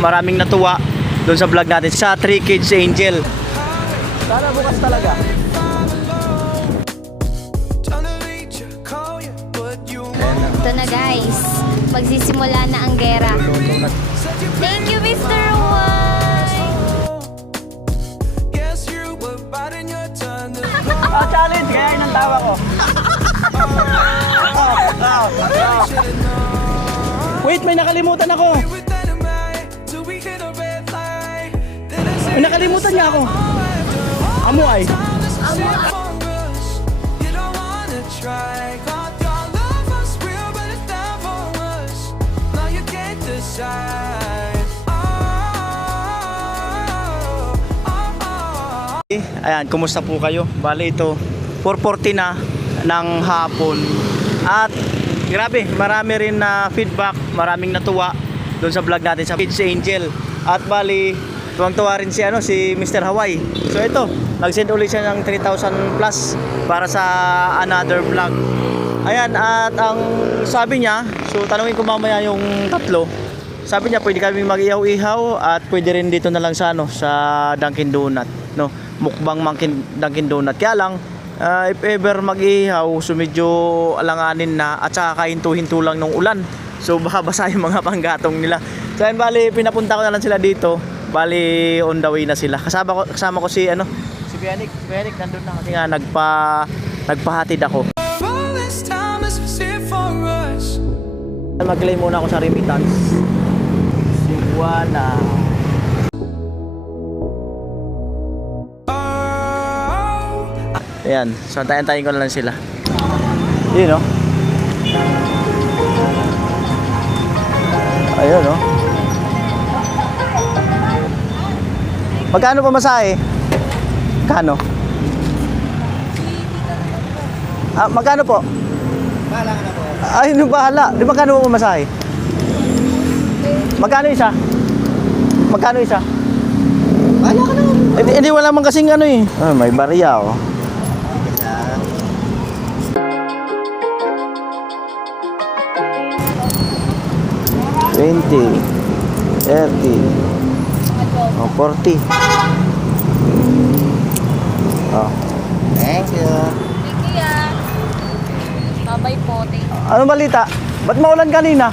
maraming natuwa doon sa vlog natin sa 3 Kids Angel. Sana bukas talaga. Ito na guys, magsisimula na ang gera. Thank you Mr. White! Challenge, kaya yun ang tawa ko. Wait, may nakalimutan ako. May nakalimutan niya ako. Amuay. Ayan, kumusta po kayo? Bale ito, 4:40 na ng hapon. At grabe, marami rin na feedback, maraming natuwa doon sa vlog natin sa Kids Angel. At bali, tuwang-tuwa rin si Mr. Hawaii. So ito, nag-send ulit siya ng 3,000 plus para sa another vlog. Ayan, at ang sabi niya, so tanungin ko mamaya yung tatlo. Sabi niya pwede kami mag-ihaw-ihaw at pwede rin dito na lang sa sa Dunkin Donut, no? Mukbang Dunkin Donut. Kaya lang if ever mag-ihaw, so medyo alanganin na at saka kahinto-hinto lang ng ulan. So baka basa yung mga panggatong nila. So ayun, bali pinapunta ko na lang sila dito. Bali on the way na sila. Kasama ko si Bianik. Bianik nandun na kasi nga nagpahatid ako. Mag-claim muna ako sa remittance. Siwana. Ayan, so antayin ko na lang sila. Yun, no? Ayun, no? Magkano pa masahe? Magkano? Magkano po? Bahala ka na po. Ay, no, bahala. Di magkano po masahe? Magkano isa? Magkano isa? Bahala ka na. Hindi wala man kasing eh. May barya, oh. 20, 30, 40. Oh. Thank you. Thank you ya. Bye-bye po. Thank you. Ano balita? Ba't maulan kanina?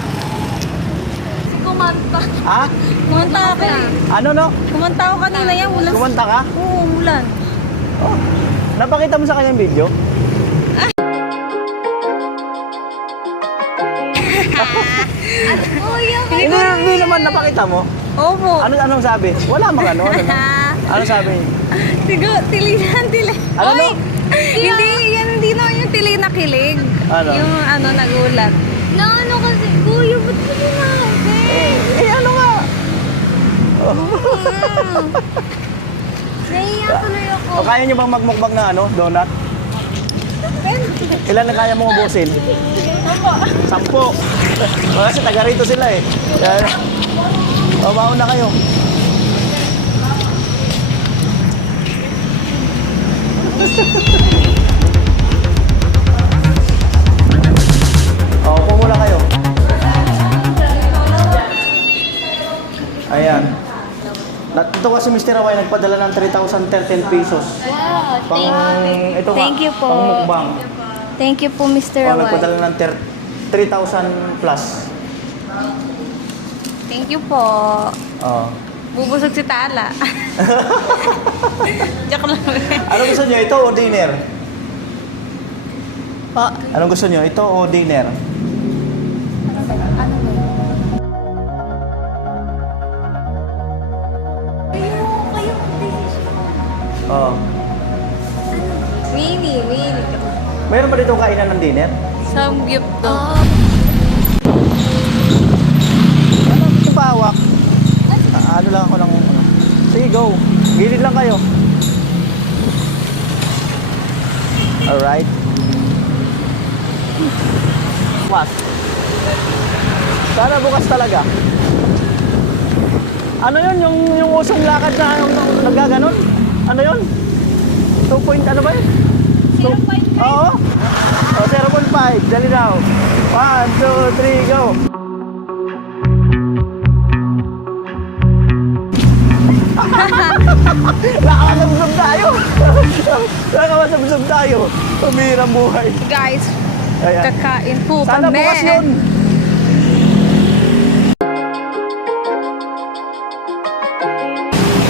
Si kumanta. Ha? Kumanta ka eh. Ano no? Kumanta ako kanina yan. Ulan. Kumanta ka? Oo, ulan. Oh. Napakita mo sa kanyang video? Hindi naman napakita mo. Opo. Anong sabi? Wala mang ano. Ano sabi niya? Siguro, tilihan. Ano no? Hindi na yung tili na kilig. Ano? Yung nagulat. Ano kasi, kuya, ba't mo sinabi? Ano nga? Naiiyak tuloy ako. O kaya niyo bang magmukbang na donut? Ilan na kaya mong ubusin? 10. Kasi taga rito sila eh. Mauna kayo. Upo muna kayo. Ayan. Ito kasi Mr. Hawaii nagpadala ng 3,013 pesos. Wow, thank you po. Pang-mukbang. Thank you po, Mr. Hawaii. Nagpadala ng 3,000 plus. Thank you po. Bubusog si Tala. Joke lang. Ano gusto niyo? Ito o dinner? Po. Anong gusto niyo? Ito o dinner? Ano ba? Oo. Mini. Mayroon ba dito kainan ng dinner? Samgyup to. Ano gusto pa hawak? Ano lang ako ng Sige, go. Gilid lang kayo. Alright. What? Sana bukas talaga. Ano yun? Yung usong lakad na nagaganon? Ano yun? 2 point ano ba yun? 0.5. Oo. 0.5. Dali daw. 1, 2, 3, go. Nakamasabsab tayo. Nakamasabsab tayo. Pamihirang buhay. Guys, Ayan. kakain po Sana kami. bukas yun.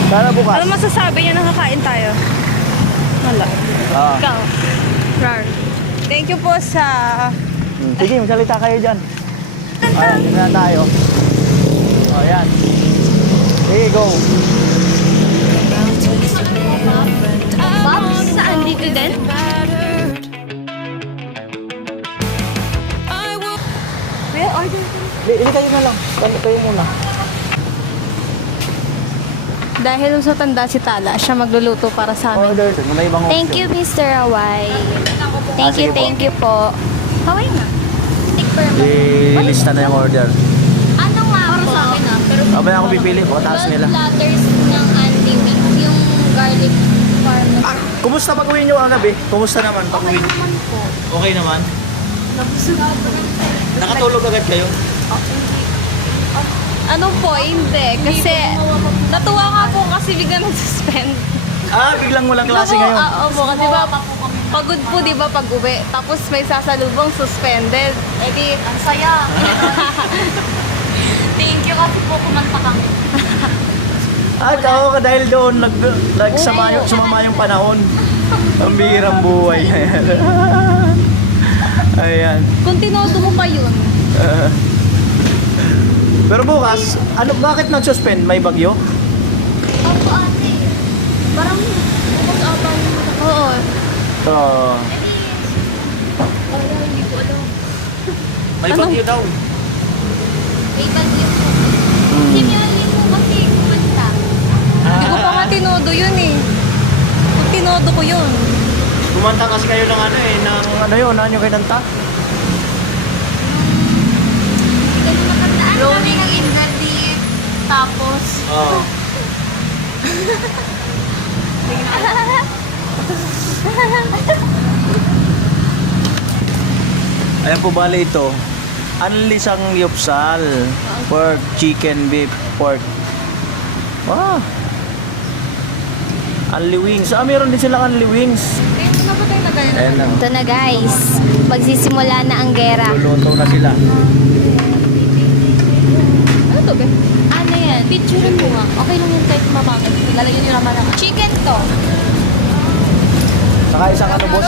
Sana bukas. Ano masasabi niya nang kakain tayo? Wala. Ah. Ikaw. Rar. Thank you po sa... Sige, magsalita kayo dyan. Ayan, dito na tayo. O, ayan. Sige, go. Pops, saan dito din? May order. Hindi kayo na lang. Kayo muna. Dahil sa tanda si Tala, siya magluluto para sa amin. Order. Muna ibang Thank you, Mr. Hawaii. Thank you, sige po. thank you po. Hawaii na. Take per month. I-lista na yung order. Ano nga Para po? sa akin ah. Pero Abay ako pipili. Baka taas nila. Platters ng Andy Wings, yung garlic farm. Kumusta pag-uwi nyo ang gabi? Kumusta naman pag-uwi? naman po. Okay naman? Nakatulog agad kayo? ano po, hindi. Kasi natuwa nga po kasi bigla nag-suspend. Biglang walang klase ngayon. Oo, kasi ba, pagod po di ba pag uwi. Tapos may sasalubong suspended. Eh di, Ang saya. Thank you kasi po kumanta kami. Oo, dahil doon sumama yung panahon. Ang bihirang buhay. Ayan. kung tinodo mo pa yun. Ah. Pero bukas, bakit nag-suspend? May bagyo? Opo, ate. Parang bumag-abang mo na. Oo. Oo. Wala, hindi ko alam. May bagyo daw. May bagyo po. Si Myeolin po kasi kumanta. Hindi ko pa nga tinodo yun eh. Kung tinodo ko yun. Kumanta kasi kayo ng ano yung kinanta? Hindi ko matandaan. Rolling in the deep. Tapos, Oo. Ayan po bali ito. Anlisang yupsal. Pork, chicken, beef, pork. Wow. Unli wings. Meron din silang unli wings. Eh, napatay na tayo. Ayan na. ito na guys. Magsisimula na ang gera. Luluto na sila. Ano to, be? Ano yan? Picture mo nga. Okay lang yan kahit mamamit. Lalagyan nyo naman ang chicken to. Saka isang ano boss?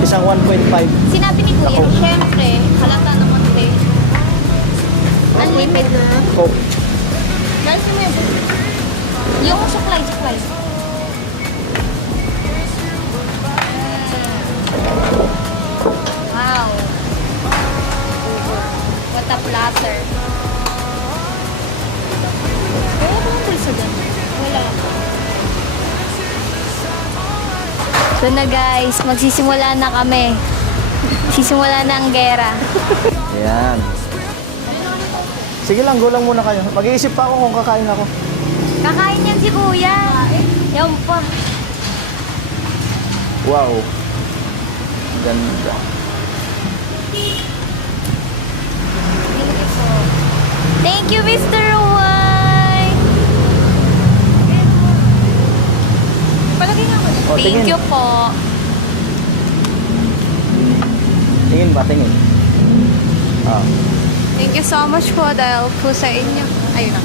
Isang 1.5. Sinabi ni Kuya, Ako. syempre, halata naman din. Unlimited. Coke. Guys, mo yan. Yung supply. Wow. What a platter. Kaya ba ang pulsa dyan? Wala. So na guys, magsisimula na kami. Sisimula na ang gera. Ayan. Sige lang, go lang muna kayo. Mag-iisip pa ako kung kakain ako. Kakain yan si Kuya. Yan pa. Wow. Ganda. Thank you, Mr. Roy. Palagay nga ako dyan. Oh, Thank tingin. you po. Tingin ba? Tingin. Ah. Thank you so much po dahil po sa inyo. Ayun na.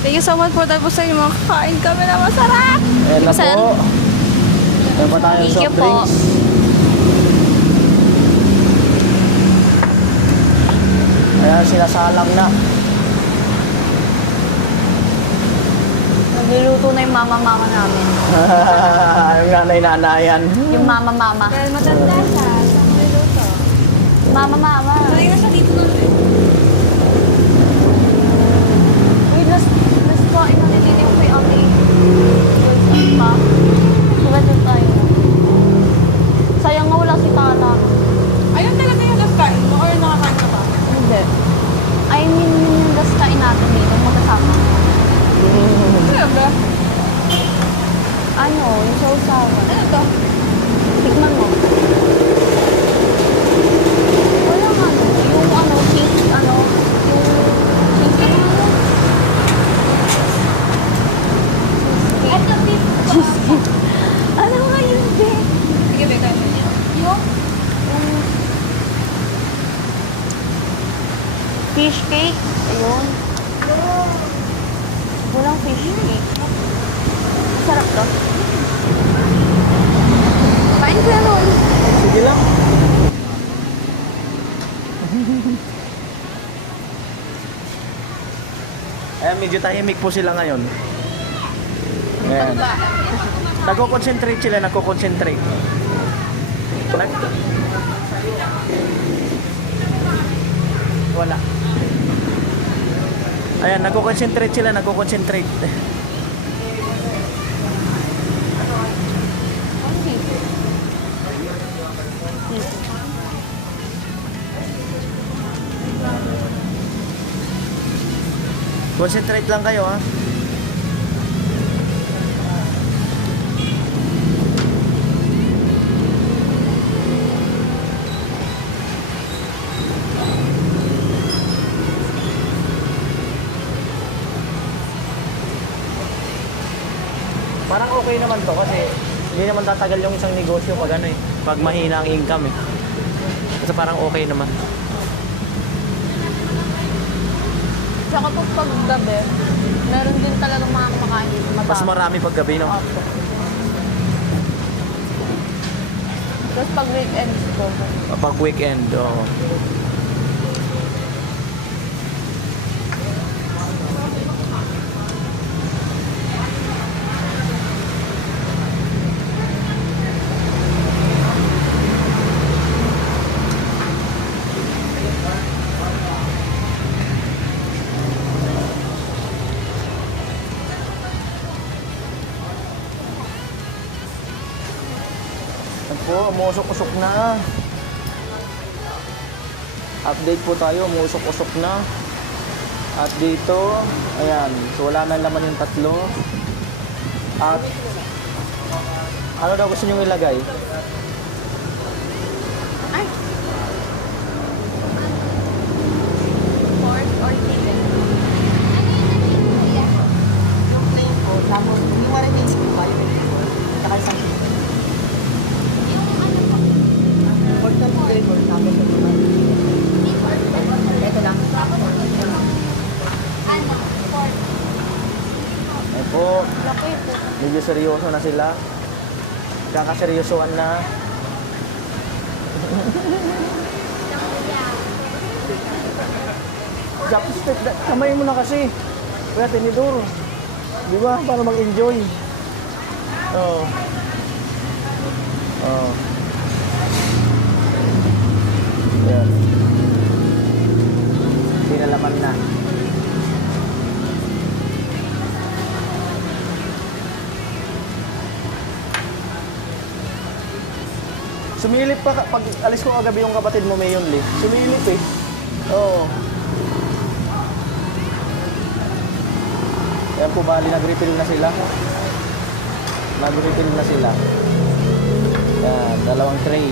Thank you so much po dahil po sa inyo. Makakain kami na masarap. Ayan na Saan? po. Ayan pa tayo Thank soft you po. drinks. Ayan, sinasalang na. Nagluluto na yung mama-mama namin. Yung nanay-nanayan. Yung mama-mama. Dahil matanda siya. Siya magluluto. Mama-mama. Sanay na siya dito na rin. Uy, last kain na nililim ko yung ate. Pa. Maganda tayo. Sayang nga wala si Tata. Ayun talaga yung last kain mo or nakakain ka ba? Hindi. I mean, yun yung last kain natin dito. Magkasama. Ano ba? Ano? Yung sausawan. Ano to? Tikman mo. Wala nga. Yung ano, Fish cake. Ayun. Walang fish cake. Sarap to. Kain ka nun. Sige lang. Ayan, medyo tahimik po sila ngayon. Ayan. Nagko-concentrate sila, nagko-concentrate. Wala. Ayan, nagko-concentrate sila, nagko-concentrate. Concentrate lang kayo, ha. Parang okay naman to kasi hindi naman tatagal yung isang negosyo pag ano eh, pag mahina ang income eh. Kasi parang okay naman. Tsaka po pag gabi, meron din talaga mga kumakain. Mas marami pag gabi, no? Opo. Tapos pag weekends po. Pag weekend, oo. Po, umusok-usok na. Update po tayo, umusok-usok na. At dito, ayan, so wala na laman yung tatlo. At ano daw gusto nyo ilagay? Ay. Pork or chicken? Yung plain po, tapos yung marinades po kayo. Saka isang chicken. Pork na flavor, tapos yung mga ito lang. Ay po, medyo seryoso na sila. Kakaseryosohan na. Chopstick, kamay mo na kasi. Kuya, tinidor. Di ba? Para mag-enjoy. Oo. Oo. Ayan. Pinalaman na. Sumilip pa, pag alis ko kagabi yung kapatid mo, Mayon Lee. Sumilip eh. Oo. Ayan po, bali, nag-refill na sila. Nag-refill na sila. Ayan, dalawang tray.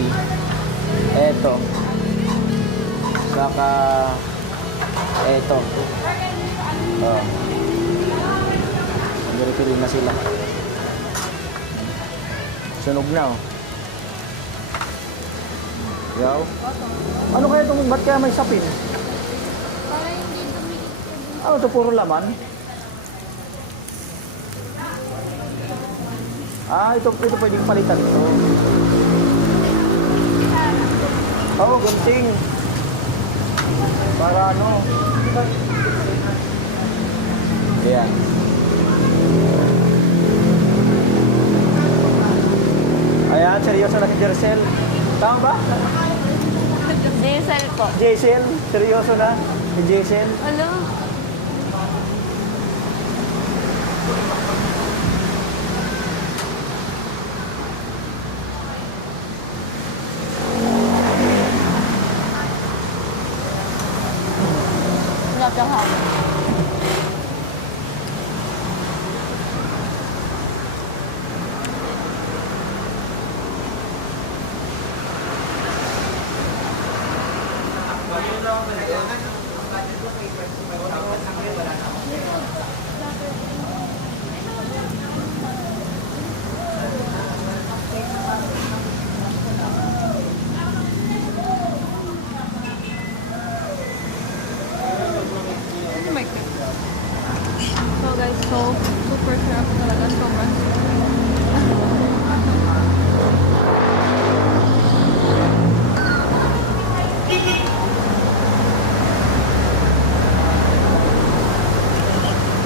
Eto. Saka, eto. Oh. Nag-refill na sila. Sunog na, oh. Yaw. Ano kaya itong, ba't kaya may sapin? Ano ito, puro laman? Ah, ito pwedeng palitan ito. Oo, gunting. Para ano? Ayan. Ayan, seryoso na si Jercel. Tama ba? Diesel po. Jason, seryoso na. Si Jason. Ano? Sarap yung hapon. So, super sarap talaga. Sobrang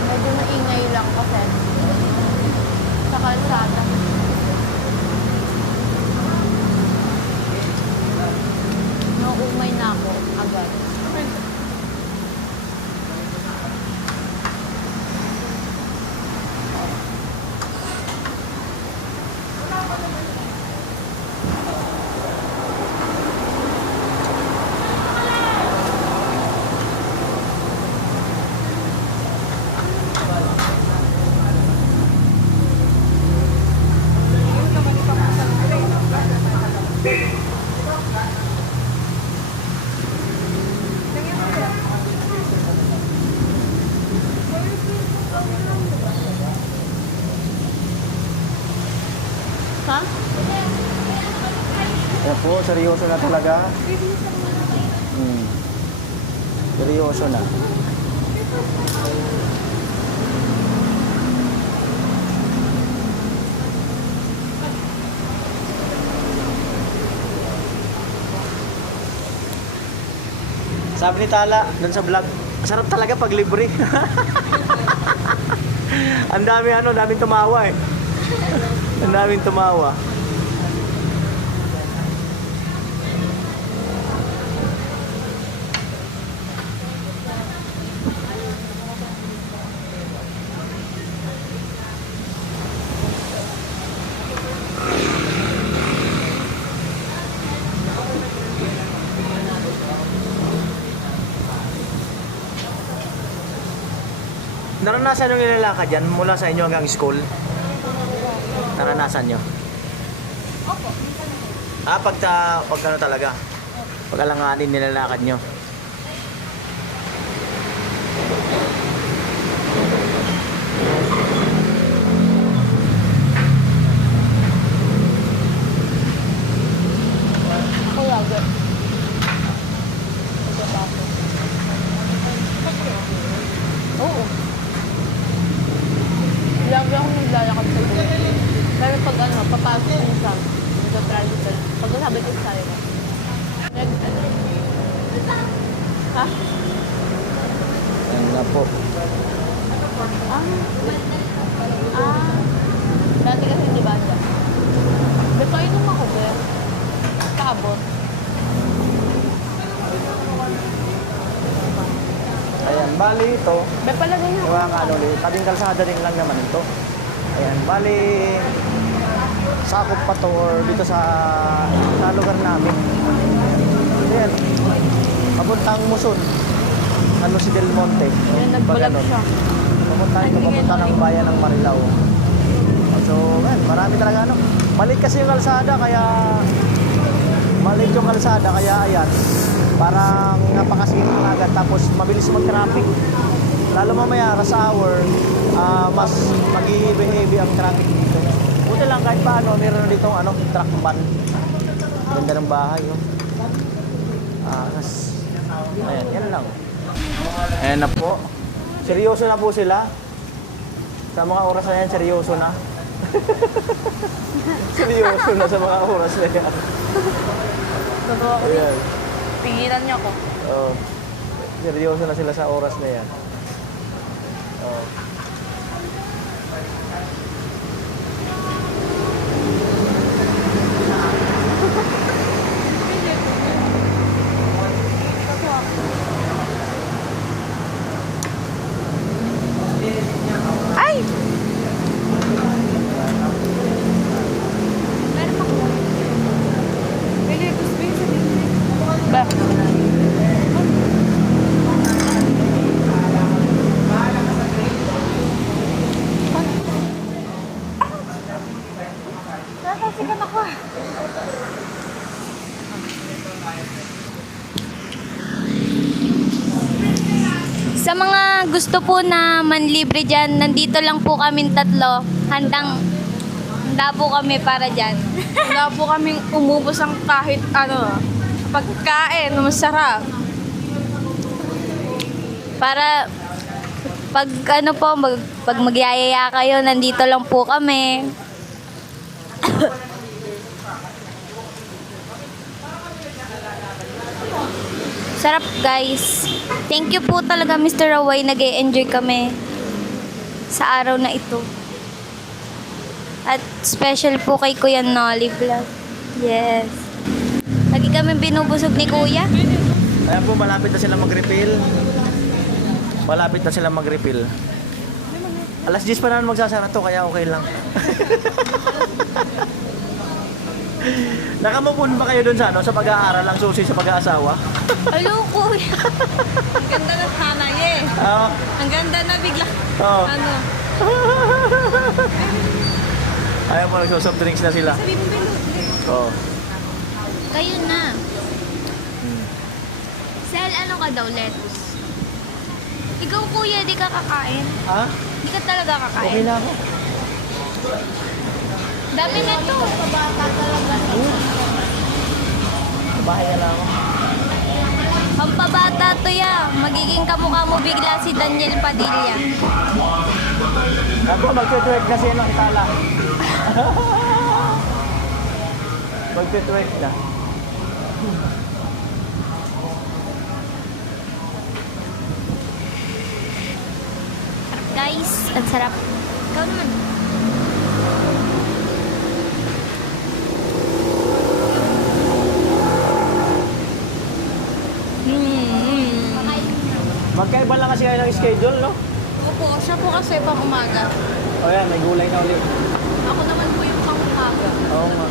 Medyo maingay lang kasi. Sa kalsada. Nauumay na ako agad. Ha? Yan po, seryoso na talaga. Seryoso na. Sabi ni Tala, dun sa vlog, sarap talaga pag libre. Ang dami daming tumawa eh. Ang daming tumawa. Naranasan yung nilalakad yan mula sa inyo hanggang school? Naranasan nyo? Opo. Pag ano talaga? Pag alanganin nilalakad nyo? Ako lagi. Oo. Lagi ako naglalakad sa buhay. Pero pag papasok minsan, nag-tricycle. Pag nasabi ko sa'yo ko. Ha? Yan na po. Dati kasi di ba dyan? Ba't painom ako, be? Kaabot. Ayan, bali ito. Be, palagay niya Yung mga tabing kalsada din lang naman ito. Ayan, bali sakop pa to or dito sa lugar namin. Ayan, papuntang Muson. Si Del Monte. Yan, nagbulag siya. Papunta ng bayan ng Marilao. So, ayan, marami talaga Maliit kasi yung kalsada kaya ayan. Parang napakasigil ng agad tapos mabilis mag-traffic. Lalo mamaya rush hour, mas mag-heavy ang traffic dito. Buti lang kahit paano, meron na ditong truck van. Ganda ng bahay, oh. Ayan, yan lang. Ayan na po. Seryoso na po sila. Sa mga oras na yan, seryoso na. Seryoso na sa mga oras na yan. Totoo ako. Ayan. Pigilan niya ako. Oh. Seryoso na sila sa oras na yan. Oh. Ay! Ba? Nakasikan ako. Sa mga gusto po na manlibre dyan, nandito lang po kaming tatlo. Handa po kami para dyan. wala po kaming umubos ang kahit Pagkain, masarap. Para Pag ano po, pag magyayaya kayo, nandito lang po kami. Sarap guys. Thank you po talaga Mr. Raway. Nag-e-enjoy kami sa araw na ito. At special po kay Kuya Nolly Vlog. Yes. Lagi kami binubusog ni Kuya. Ayan po, malapit na sila mag-refill. Malapit na sila mag-refill. Alas 10 pa naman magsasara to, kaya okay lang. Nakamupun ba kayo dun sa, ano, sa pag-aaral, ang susi sa pag-aasawa? Hello, Kuya. Ang ganda ng hanay eh. Oo. Ang ganda na bigla. Oo. Ano? Ayan po, nagsosoft drinks na sila. Sabi mo binod. Oo. Kayo na. Sel, ano ka daw, lettuce? Ikaw, Kuya, di ka kakain? Ha? Di ka talaga Okay kakain? na ako. Dami na to. Sa bahay na lang ako. Pampabata to ya. Magiging kamukha mo bigla si Daniel Padilla. Ako, mag-twerk na siya ng tala. Mag-twerk na. Guys, ang sarap. Ikaw naman. Magkaiba lang kasi kayo ng schedule, no? Opo, siya po kasi pang umaga. O yan, may gulay na ulit. Ako naman po yung pang umaga. Oo nga.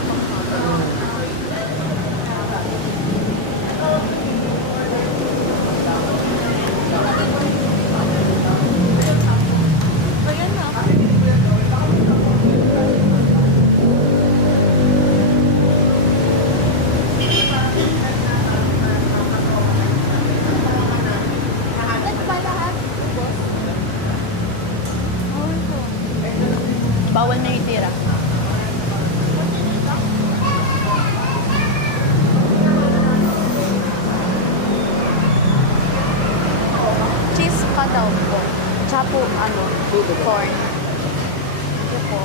Ayan na. Bawal na itira. Cheese pa daw po. Tsaka po, corn. Ito po.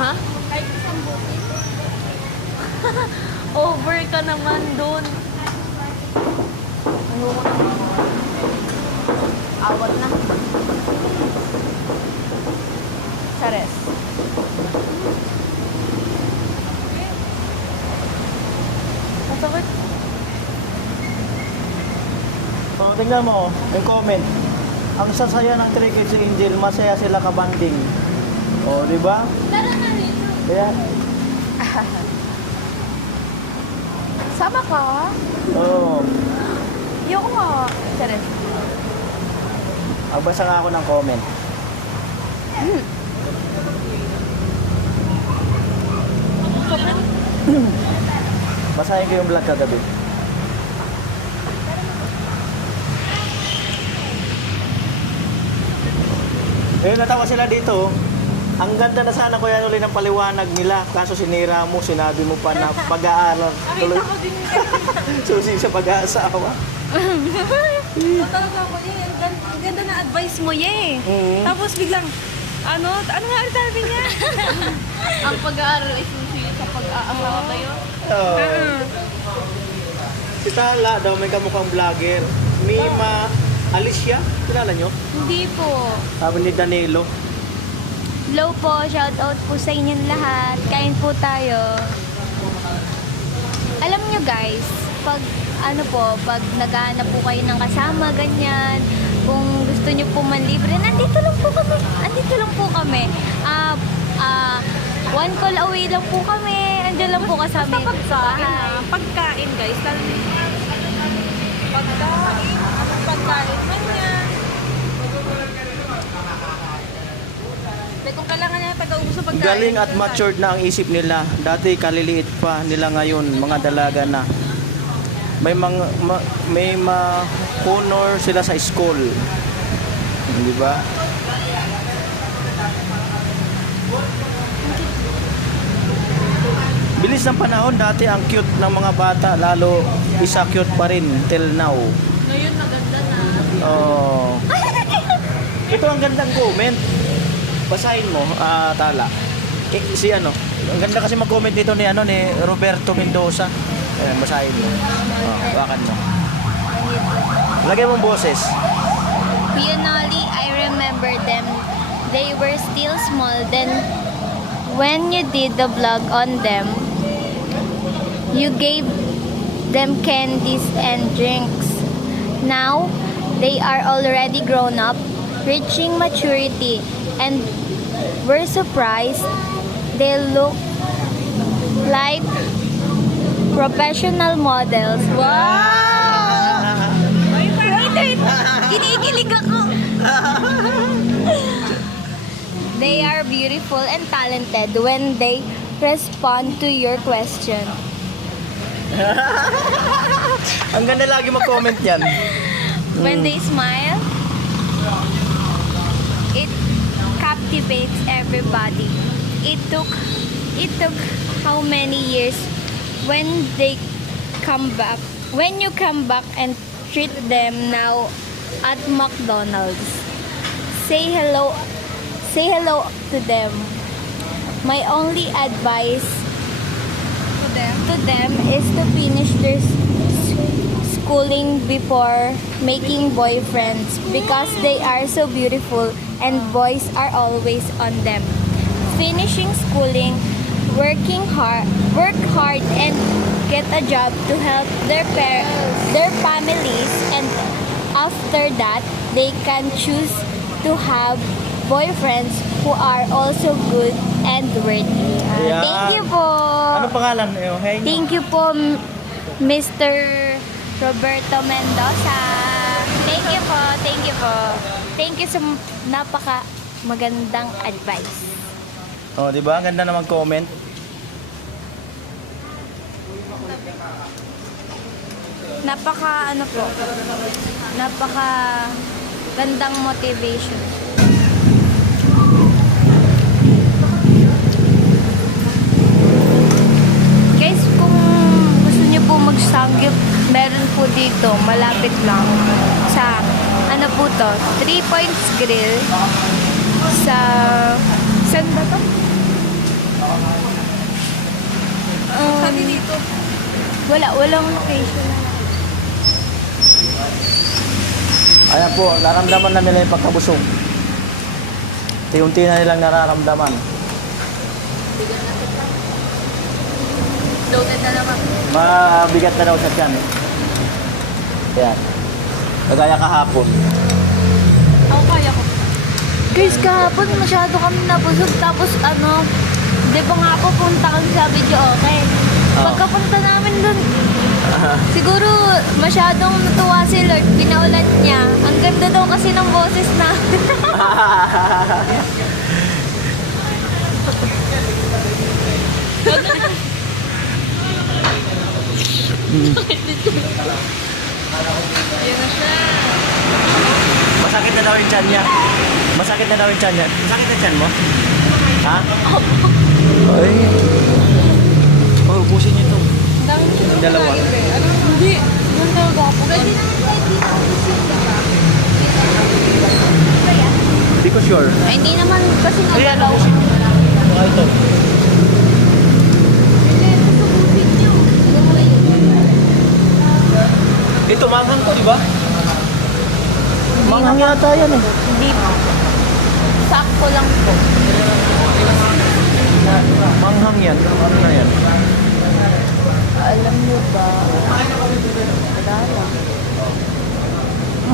Ha? Over ka naman doon. Ayoko na. Awat na. Chares. Masakit. So, tingnan mo, yung comment. Ang sasaya ng Three Kids Angel, masaya sila kabanding. O, di ba? Tara na rito. Kaya, Sama ka? oo. Ayoko nga. Chares. Agbasa nga ako ng comment. Basahin ko yung vlog kagabi. Eh, natawa sila dito. Ang ganda na sana Kuya Noli ng paliwanag nila. Kaso sinira mo, sinabi mo pa na pag-aaral. Tuloy. Susi sa pag-aasawa. Talaga ako eh. Ang ganda na advice mo eh. Mhm. Tapos biglang, ano nga ang sabi niya? Ang pag-aaral ay susi sa pag-aasawa ba yun? Oo. Si Tala daw may kamukhang vlogger. Mima Alicia, kilala nyo? Hindi po. Sabi ni Danilo. Hello po, shout out po sa inyong lahat. Kain po tayo. Alam nyo guys, pag pag naghahanap po kayo ng kasama, ganyan, kung gusto nyo po manlibre, nandito lang po kami. Andito lang po kami. One call away lang po kami. Andiyan lang po kasama Basta pagkain pagkain guys. Pagkain man yan. Kung kailangan niya taga-ubos sa pagkain. Galing at matured na ang isip nila. Dati kaliliit pa nila, ngayon mga dalaga na. May honor sila sa school. Di ba? bilis ng panahon, dati ang cute ng mga bata, lalo isa cute pa rin till now. Ngayon, maganda na. Oh. Ito ang gandang comment. Basahin mo, Tala. Si ano, ang ganda kasi mag-comment dito ni Roberto Mendoza. Ayan, basahin mo. Bakan mo. Lagay mong boses. Pionoli, I remember them. They were still small then when you did the vlog on them. You gave them candies and drinks. Now, they are already grown up, reaching maturity, and we're surprised they look like professional models. Wow! Wait. Kinikilig ako. They are beautiful and talented when they respond to your question. Ang ganda lagi mag-comment yan. When they smile, it captivates everybody. It took how many years when they come back, when you come back and treat them now at McDonald's. Say hello to them. My only advice to them is to finish their schooling before making boyfriends because they are so beautiful and boys are always on them. Finishing schooling, work hard and get a job to help their families, and after that they can choose to have boyfriends who are also good and worthy. Yeah. Thank you po. Ano pangalan? Hey. Thank you po, Mr. Roberto Mendoza. Thank you po. Thank you sa napaka magandang advice. Oh, di ba? Ang ganda na mag-comment. Napaka gandang motivation. Guys, kung gusto niyo po mag-sangyup, meron po dito, malapit lang sa, ano po to, 3 Points Grill sa, saan ba to? Sabi dito. Walang location na. Ayan po, naramdaman na nila yung pagkabusog. Unti na nilang nararamdaman. Loaded na naman. Mabigat na daw sa tiyan eh. Ayan. Kagaya kahapon. Ako kaya ko. Guys, kahapon masyado kami nabusog. Tapos di ba nga pupunta kami sa video okay? Pagkapunta namin dun, siguro masyadong natuwa si Lord. Pinaulan niya. Ang ganda daw kasi ng boses na. Masakit na daw yung tiyan niya. Masakit na tiyan mo? Ha? Ay. Oh, ubusin niyo ito. Yung dalawa. Hindi. Doon talaga ako. Hindi ko sure. Ay, hindi naman kasi Ayan, nagalaw. ubusin niyo. Baka ito. Ito, manghang to, di ba? Manghang yata yan eh. Hindi. Sakto lang po. Manghang yan. Ano na yan? Alam niyo ba? Wala lang.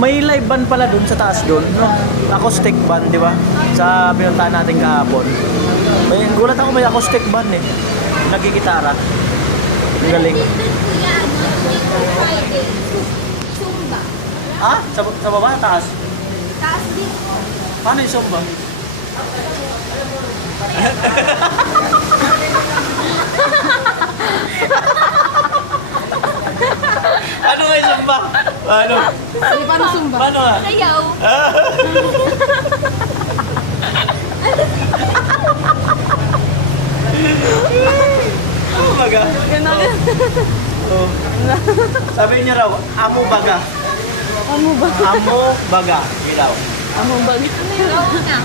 May live band pala dun sa taas dun. No? Acoustic band, di ba? Sa pinuntahan natin kahapon. Gulat ako may acoustic band eh. Nagigitara. Ang galing. Zumba. Ah? Sa baba? Taas? Taas din. Paano yung Zumba? Ano nga yung Zumba? Paano? Hindi pa na sumba. Paano nga? Ayaw. Oh my God. Oh. Sabi niya raw, amo baga. Amo ba? Amo baga. Bilaw. Amo baga. Ano yun? Oo nga.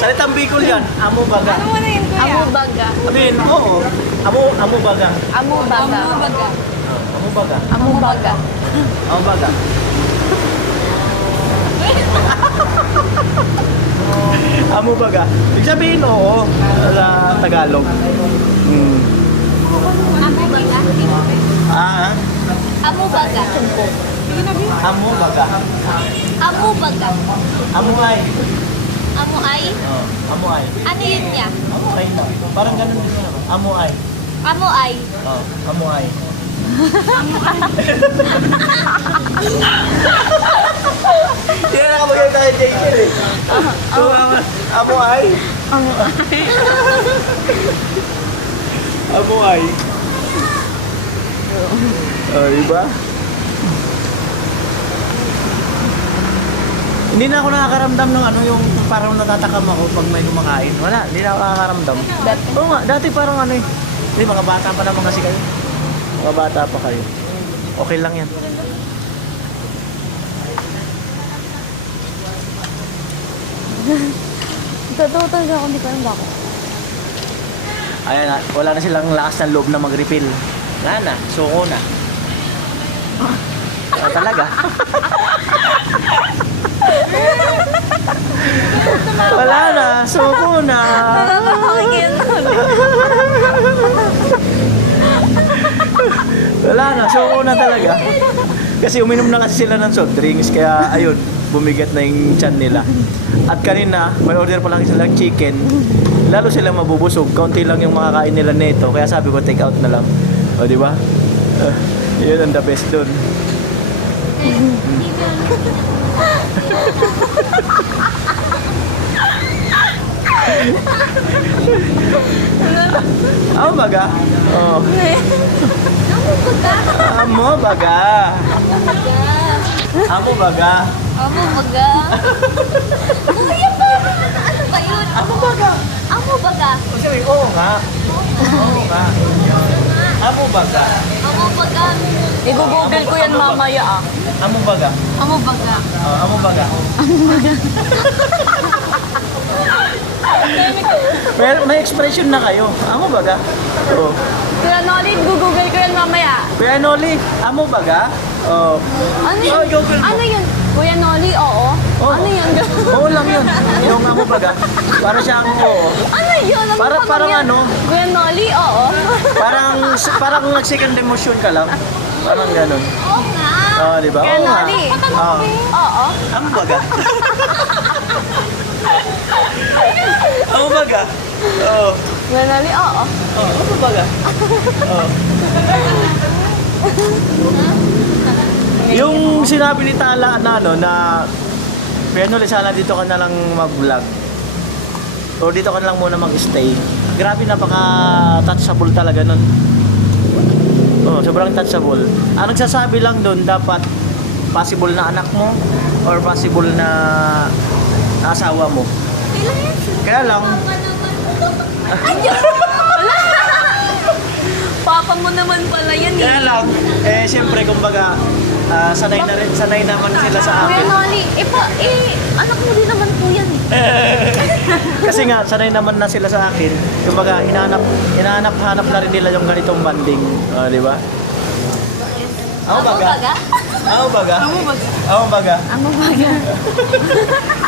Salitang Bicol yan. Amo baga. Ano mo na yun, kuya? Amo baga. Sabihin, oo. Amo baga. Amo baga. Amo baga. Amo baga. Amo baga. Amo baga. Amo baga. Ibig sabihin, oo. Sa Tagalog. Hmm. Amo baga? Ah, Amo baga. amo baga. Amo baga. Amo ay. Amo ay? Oh, amo ay. Ano yun niya? Amo ay. Parang ganun din naman. Amo ay. Amo ay? Oh, amo ay. Hindi na nakabagay tayo kay Jill eh. So, amo ay. Amo ay. Oh, diba? Hindi na ako nakakaramdam ng ano yung parang natatakam ako pag may kumakain. Wala, hindi na ako nakakaramdam. Oo nga, dati parang ano eh. Hindi, mga bata pa naman kasi kayo. Mga bata pa kayo. Okay lang yan. Totoo talaga ako, hindi ko alam bakit. Ayan na, wala na silang lakas ng loob na mag-refill. Wala na, suko na. Talaga. Wala na, suko na. Wala na, suko na talaga. Kasi uminom na kasi sila ng soft drinks, kaya ayun, bumigat na yung tiyan nila. At kanina, may order pa lang silang chicken. Lalo silang mabubusog, kaunti lang yung makakain nila nito. Kaya sabi ko, take out na lang. O, di ba? Yun ang the best dun. Amo baga? Oh. Amo baga. Amo baga. Amo baga. Kuya pa! Ano ba yun? Amo baga. Amo baga. Sabi, oo nga. Oo nga. Amo baga. Amo baga. I-google ko yan mamaya ah. Amo baga. Amo baga. Amo baga. Pero may expression na kayo. Amo baga. Oh. Kuya Nolly, google ko yan mamaya. Kuya Noli, amo baga? Oh. Ano yun? Oh, Google mo. Ano yun? Kuya Nolly, oo. Oo. Ano yun? Oo lang yun. Yung amo baga. Para siyang oo. Ano yun? Ano Parang yan? ano? Kuya Nolly, oo. Parang nag-second emotion ka lang. Parang ganun. Oo nga. Oo, di ba? Kuya Oo nga. Nolly. Oo. Oo. Amo baga. Amo baga. Oo. Kuya Nolly, oo. Oo, amo baga. Oo. Yung sinabi ni Tala na ano na Pero sana dito ka na lang mag-vlog. O dito ka na lang muna mag-stay. Grabe, napaka-touchable talaga nun. Oh, sobrang touchable. Ang nagsasabi lang doon, dapat possible na anak mo or possible na asawa mo. Kaya lang, Papa mo naman pala yan eh. kaya lang, siyempre, kumbaga, sanay naman sila sa Kuya akin. Nolly, anak mo din naman po yan eh. Kasi nga, sanay naman na sila sa akin. Kumbaga, hinahanap na rin nila yung ganitong banding. Di ba? Ako baga? Ako baga? Ako baga? Amo baga.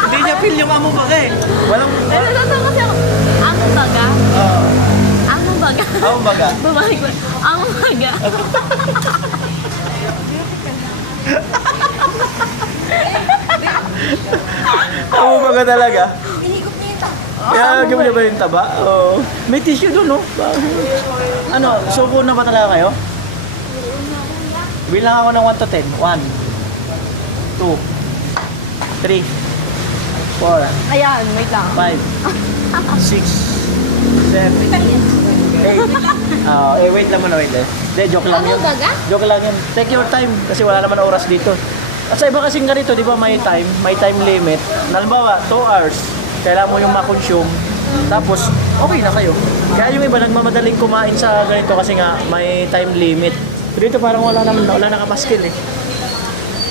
Hindi niya feel yung amo baga eh. Walang... Nasa kasi ako, amo baga. Amo baga. Ako baga? Babae ko, amo baga. Amo baga talaga? Kaya gawin na ba yung taba? Oo. May tissue doon, no? Ano, suko na ba talaga kayo? Bilang ako ng 1 to 10. 1, 2, 3, 4, Ayan, wait lang. 5, 6, 7, 8. Wait lang muna, wait eh. Hindi, joke lang yun. Joke lang yun. Take your time kasi wala naman oras dito. At sa iba kasing ganito, di ba may time limit. Halimbawa, 2 hours. Kailangan mo yung ma-consume. Tapos, okay na kayo. Kaya yung iba nagmamadaling kumain sa ganito kasi nga may time limit. Pero dito parang wala nakapaskil eh.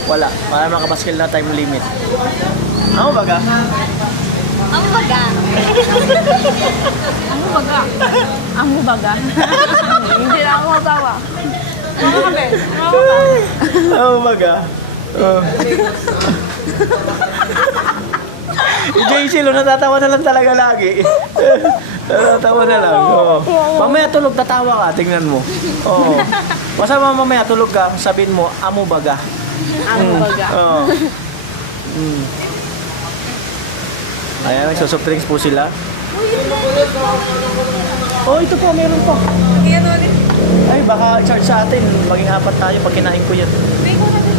Wala nakapaskil na time limit. Ano baga? Ang baga. Amo baga. Amo baga. Hindi na ako matawa. Ano ka, Ben? Ano baga? Yung JC, natatawa na lang talaga lagi. Natatawa na lang. Oo. Mamaya tulog, tatawa ka. Tingnan mo. Oo. Basta mamaya tulog ka, sabihin mo, amo baga. Amo baga. Oo. Ayan, may soft drinks po sila. Oh, ito po, meron po. Ayan ulit. Ay, baka charge sa atin. Maging apat tayo pag kinain ko yan. May ko na din.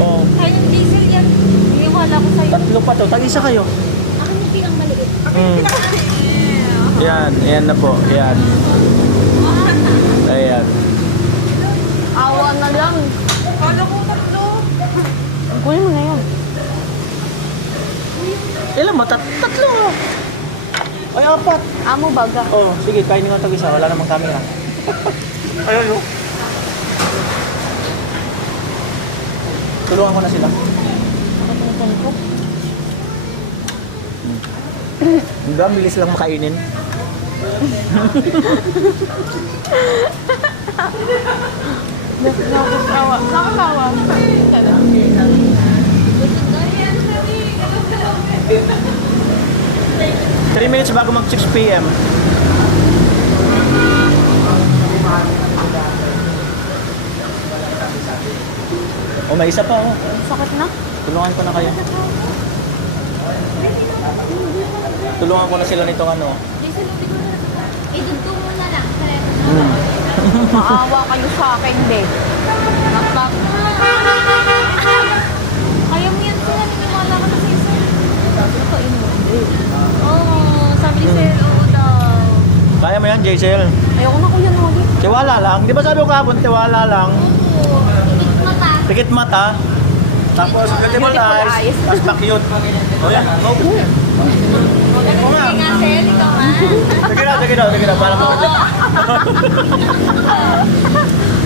Oo. Kaya yung diesel yan. Hindi ko alam ko sa'yo. Tatlo pa to. Tag-isa kayo. Ako yung pinang maliit. Yan, yan na po. Yan. Ayan. Awa na lang. Kala ko tatlo. Kunin mo na yan. Ilan ba? Tatlo. Ay, apat. Amo baga. Oh, sige, kainin ko tag-isa. Wala namang camera. Ayun, tulungan ko na sila. Ang bilis lang makainin. Nakakawa. Nakakawa. 3 minutes bago mag 6 p.m. Oh, may isa pa oh. Sakit na. Tulungan ko na kayo. Tulungan ko na sila nitong ano. Eh, dugtong mo na lang. Maawa kayo sa akin, be. Mapak. Kaya mo yan sila. Nanimala ka na sa isa. Oo, sabi ni Sir, oo daw. Kaya mo yan, Jaisel. Ayoko na kuya Noli. Tiwala lang. Di ba sabi ko kahapon, tiwala lang. Oo, ikit mata. Pikit mata. Tapos beautiful eyes. Tapos pa-cute. O yan. Go. Oo nga. Sige nga, Sir, ikaw nga. Sige daw. Para mo.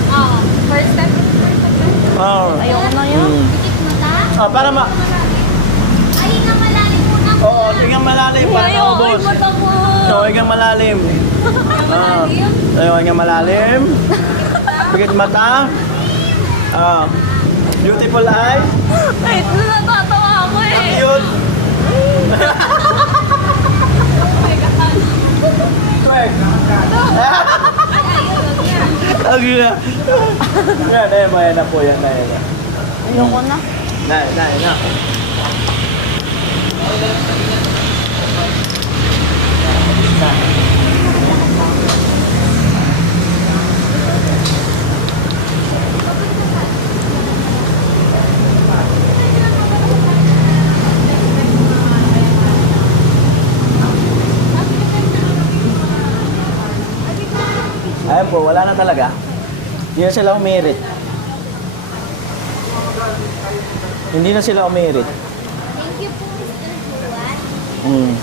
Oo, first step. Oh. Ayoko na yan. Ikit mata. Ah, para ma... Ay, nga malalim muna. Oo, hingang malalim. Para maubos. mata mo. Oo, hingang malalim. Ah. Ayun, hingang malalim. Pikit mata. Ah. Beautiful eyes. Wait, natatawa ako eh. Cute. Twerk. Ang gila. Yan na po yan. Ayoko na. Na. Ayan po, wala na talaga. Hindi na sila umirit. Hindi na sila umirit. Thank you po, Mr. Juan.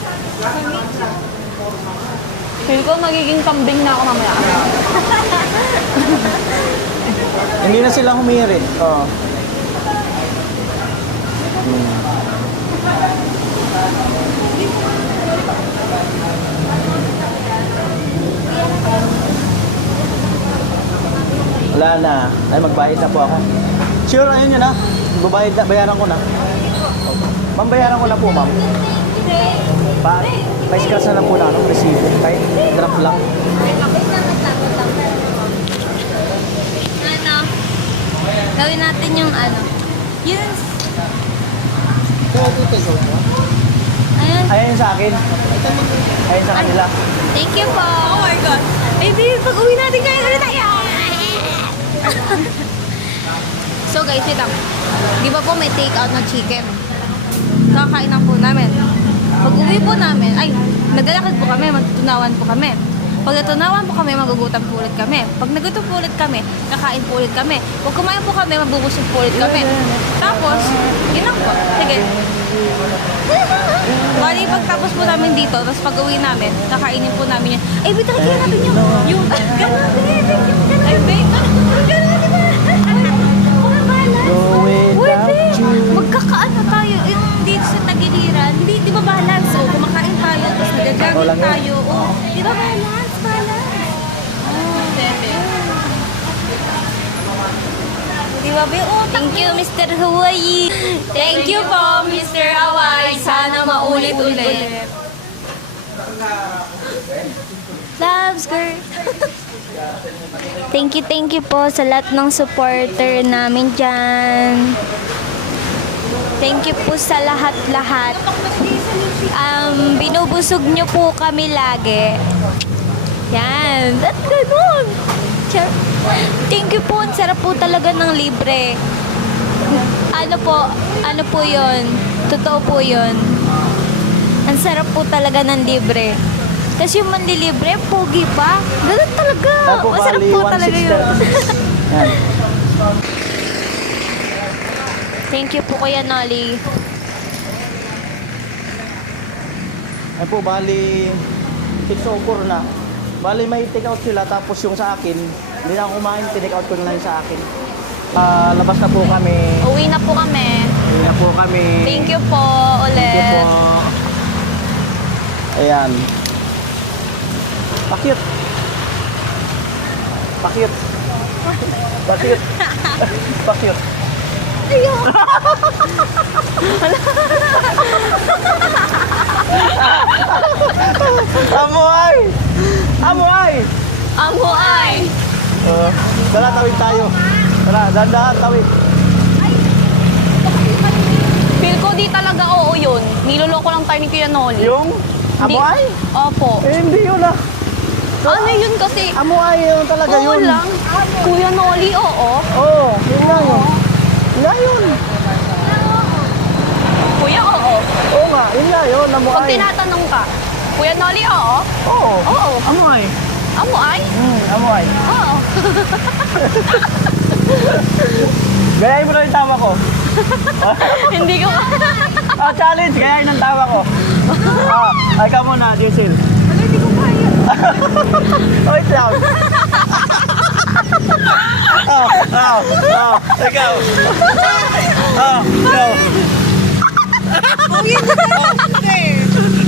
Feel ko magiging kambing na ako mamaya. Hindi na sila humirit. Oh. Wala na. Ay, magbayad na po ako. Sure, ayun yun ha. Bayaran ko na. Ma'am, bayaran ko na po, ma'am. Pa-scratch na lang po na, no? Resibo. Kahit drop lang. Ano? Gawin natin yung ano. Yes. Ayan. Ayan sa akin. Ayan sa kanila. Thank you po. Oh my God. Eh, di, pag-uwi natin kayo ulit tayo. So guys, wait lang. Di ba po may take out na chicken? Kakain lang po namin. Pag-uwi po namin, ay, naglalakad po kami, magtutunawan po kami. Pag natunawan po kami, magugutom po ulit kami. Pag nagutom po ulit kami, kakain po ulit kami. Pag kumain po kami, mabubusog po ulit kami. Tapos, yun lang po. Sige. Bali, pagtapos po namin dito, tapos pag uwi namin, kakainin po namin yan. Ay, wait, kaya natin yung gano'n, ay, babe, gano'n, di ba? Mga balance. Going Uy, down babe, to- magkakaano tayo, yung dito sa Tagiliran, hindi, di ba balance? O, kumakain tayo, tapos Ikaw nagagagawin lang yun. tayo. O, di ba balance? Di ba, babe? Oh, Thank you, Mr. Hawaii. thank you po, Mr. Hawaii. Sana maulit-ulit. Loves, girl. Thank you po sa lahat ng supporter namin dyan. Thank you po sa lahat-lahat. Binubusog nyo po kami lagi. Yan. That's ganun. Thank you po. Ang sarap po talaga ng libre. Ano po yun? Totoo po yun. Ang sarap po talaga ng libre. Tapos yung manlilibre, pogi pa. Ganun talaga. Ako, Masarap bali, po talaga yun. 1,636. Yan. Thank you po, Kuya Nolly. Ay po, bali 6:04 na. Bali may take out sila, tapos yung sa akin, hindi na ako kumain, take out ko na lang yung sa akin. Labas na po kami. Uwi na po kami. Uwi na po kami. Thank you po ulit. Thank you po. Ayan. Pakit. Pakit. Pakit. Pakit. Amoy! Amoy! Amuay! Tara, tawid tayo. Tara, dahan-dahan, tawid. Feel ko di talaga oo yun. Niloloko lang tayo ni Kuya Noli. Yung amoy? Opo. Eh, hindi yun ah. Ano yun kasi? Amoy yun talaga Oo yun. lang. Kuya Noli, oo. Oo, yun nga yun. Yun nga yun. Kuya, oo. Oo nga, yun nga yun, Pag amoy. tinatanong ka, Kuya Noli, oo. Oo. Oo. Amoy. Amuay? Amoy. Oo. Gayahin mo na yung tawa ko. Hindi ko. Challenge, gayahin ang tawa ko. Ay ka muna, Diesel. Hindi ko kaya. Wait lang. Ikaw. Ikaw.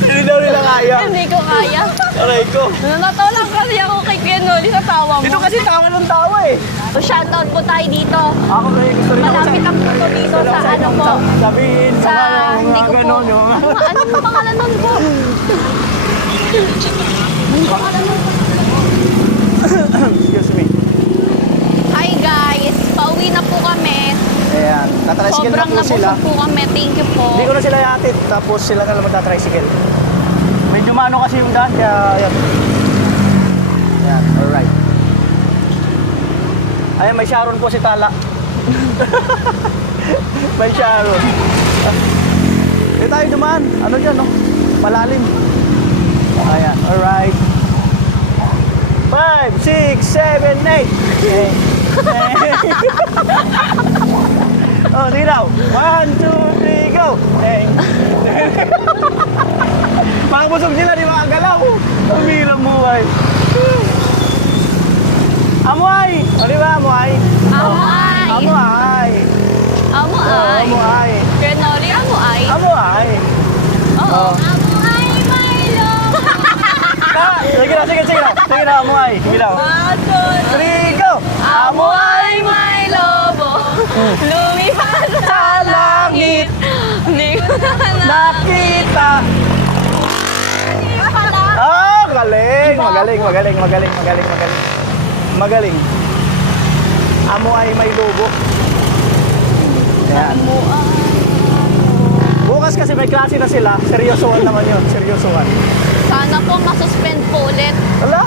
Hindi daw nila kaya. Hindi ko kaya. Aray ko. Natawa lang kasi ako kay Kuya Noli sa tawa mo. Dito kasi tawa ng tawa eh. So, shoutout po tayo dito. Ako rin gusto rin ako Malapit ang puto dito gusto rin sa ako ano po. Sabihin, Sa, mga hindi ko po. ganon, yung mga. Ano pa pangalan nun po? Ano pangalan nun po? Excuse me. Hi guys, pauwi na po kami. Ayan, tatricycle na Sobrang po sila. nabusog po kami. Thank you po. Hindi ko na sila yatid, tapos sila na lang magta-tricycle. Medyo maano kasi yung daan, kaya ayan. Ayan, alright. Ayan, may Sharon po si Tala. May Sharon. Hindi tayo dumaan. Ano dyan, no? Palalim. Ayan, alright. 5, 6, 7, 8. Okay. Oh, sige daw. 1, 2, 3, go! Eh. Pakabusog sila, di makagalaw. Ang bilang buhay. Amuay! O, di ba, amuay? Amuay! Amuay! Amuay! Amuay! Kuya Noli, amuay! Amuay! Oo. Oh. Amuay, Milo! Sige na, sige na, amuay. Sige daw. 1, 3, go! Amuay, may lobo, lumipad sa langit. Hindi ko na Nakita! Ah, magaling. Magaling. Amo ay may lobo. Ayan. Bukas kasi may klase na sila. Seryosohan naman yun. Seryosohan. Sana po masuspend po ulit. Ala?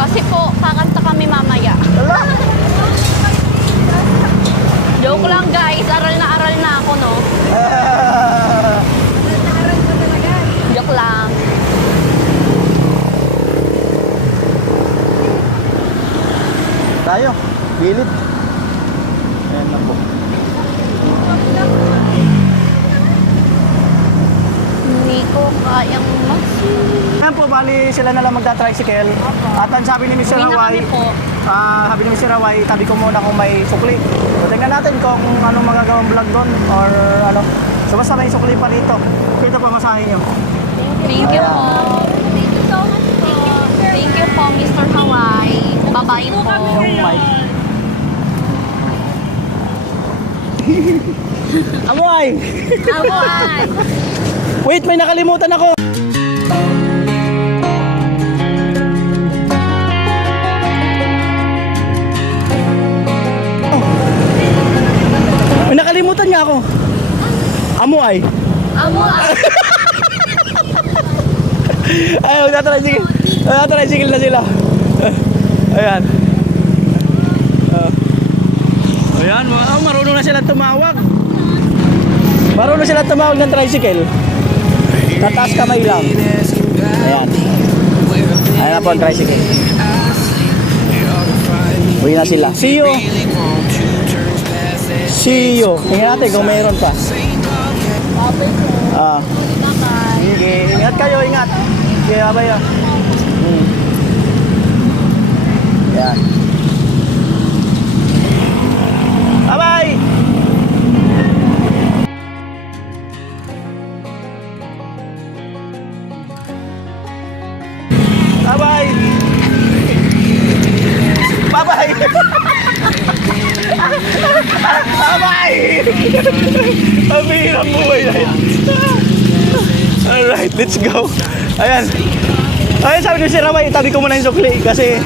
Kasi po, kakanta kami mamaya. Ala? Joke lang guys, aral na ako no. Joke lang. Tayo. Gilid. Ayan na po. ko kayang mas. Ayan po, bali sila na lang magta-tricycle. At ang sabi ni Mr. Uwi na Hawaii, kami po. sabi ni Mr. Hawaii, tabi ko muna kung may sukli. So, tingnan natin kung anong magagawang vlog doon or ano. So, basta may sukli pa dito. Ito po masahe nyo. Thank you po. Thank you so much po. Thank you po, Mr. Hawaii. Bye-bye po. Yung mic. Amoy! Abuan! Wait, may nakalimutan ako. May nakalimutan nga ako. Amoy. Abuan! Ay, magta-tricycle. Magta-tricycle na sila. Ayan. Ayan, marunong na sila tumawag. Marunong sila tumawag ng tricycle. Tataas kamay lang. Ayan. Ayan na po ang tricycle. Uwi na sila. See you. See you. Tingnan natin kung mayroon pa. Sige. Ingat kayo, ingat. Sige, babay. Ayan. Bye-bye! Bye-bye! Bye-bye! Bye-bye! Ang hirap buhay na yan. Alright, let's go. Ayan. Ayan, sabi ni Sir Raway, itabi ko muna yung sukli kasi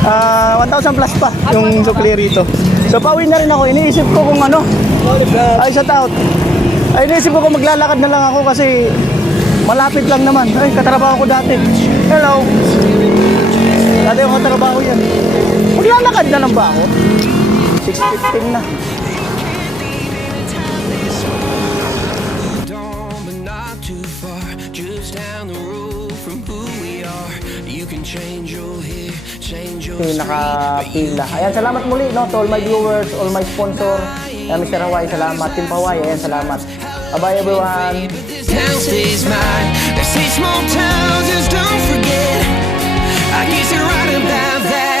1,000 plus pa yung sukli rito. So pauwi na rin ako. Iniisip ko kung ano. Ay, shout out. Ay, iniisip ko kung maglalakad na lang ako kasi malapit lang naman. Ay, katrabaho ko dati. Hello. Dati yung katrabaho yan. Maglalakad na lang ba ako? 6:15 na. But not too far, just down the road from who we are. You can change your hair, change your Nakapila. Ayan, salamat muli no, to all my viewers, all my sponsor. Ayan, Mr. Hawaii, salamat. Team Hawaii, ayan, salamat. Bye-bye everyone. This town stays mine. They say small towns just don't forget. I guess you're right about that.